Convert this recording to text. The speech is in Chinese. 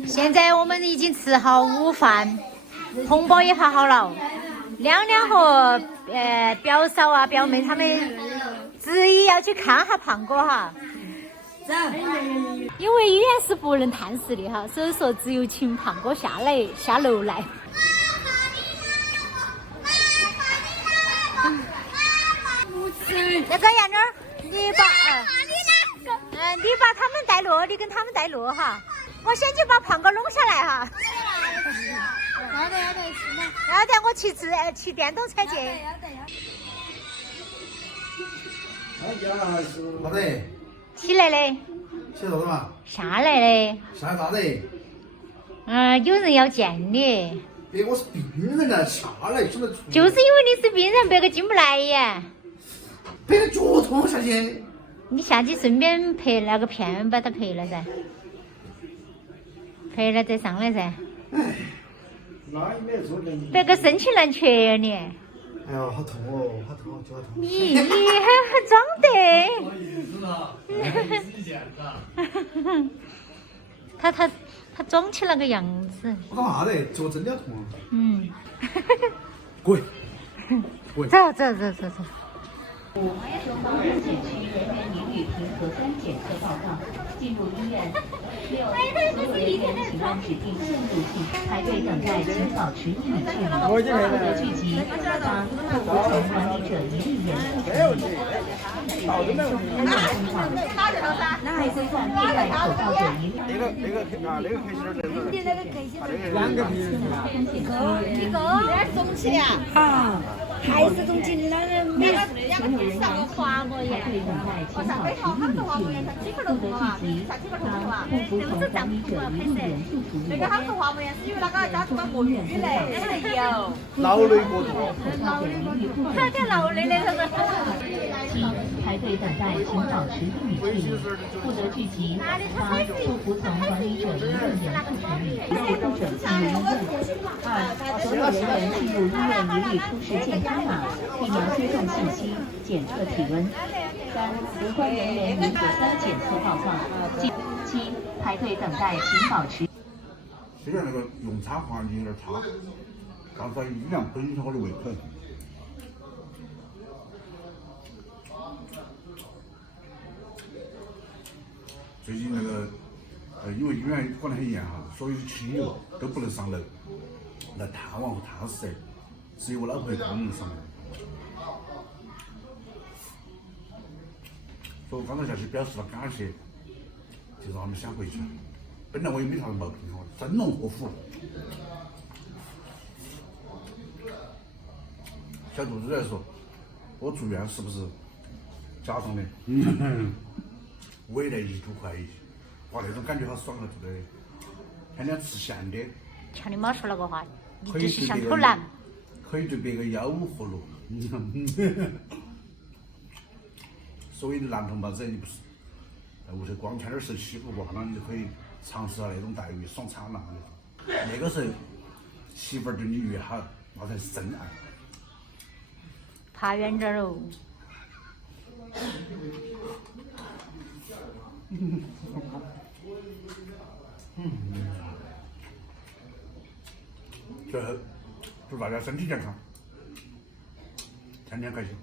现在我们已经吃好午饭，红包也发好了。亮亮和表嫂啊、表妹他们执意要去看下胖哥哈。走。因为医院是不能探视的哈，所以说只有请胖哥下楼来。那个杨妞，你把他们带路，你跟他们带路哈。我先去把胖哥弄下来哈。要得，我骑电动车去。好的。起来的。起啥子嘛？下来的。下啥子？有人要见你。别，我是病人了，下来晓得出。就是因为你是病人，别个进不来呀。别个脚痛下去。你下去顺便赔那个片把它赔了噻。赔了再上来噻。哎，那也没有做的。别个生气难缺呀你。哎呦，好痛哦，好痛，脚好痛。你还装得。他装起那个样子。我干嘛的？脚真的要痛啊。滚。走。中方人检区人员一律凭核酸检测报告进入医院。6. 所有人员请按指定线路径排队等待，请保持1米距离，不得聚集。8. 不服从管理者一律严肃处理。严重污染情况，不规范佩戴口罩者一律。那个可以是真的。两个可以。一个中起的啊，还是中起的那个没上过滑膜炎。我上北头他们滑膜炎才几个钟头啊，才几个钟头啊，这不是丈夫要拍摄。那个他们滑膜炎是因为那个家住个过雨嘞，有。劳累过度。他叫劳累的他们。7. 排队等待，请保持1米距离，不得聚集。8. 不服从管理者一律严肃处理，接触者进入医院。2. 所有人员进入医院一律出示健康码，疫苗接种信息，检测体温。3. 无关人员无核酸检测报告。7. 排队等待，请保持。虽然那个用餐环境有点差，但是医院本身好的胃口。最近那个因为医院管得很严哈，所有亲友都不能上楼来探望和探视，只有我老婆一个人能上来。所以我刚才下去表示了感谢，就让他们先回去。本来我也没啥子毛病哈，生龙活虎。小肚子在说，我住院是不是假装的？未来1多块1，哇，那种感觉好爽啊！做的，天天吃咸的。瞧你妈说那个话，你就是像头男。可以对别个吆五喝六。所谓的男同胞子，你不是在屋头光天天受欺负过，那你就可以尝试下那种待遇，爽惨了。那个时候，媳妇儿对你越好，那才是真爱。爬远点喽。最后，祝大家身体健康，天天开心。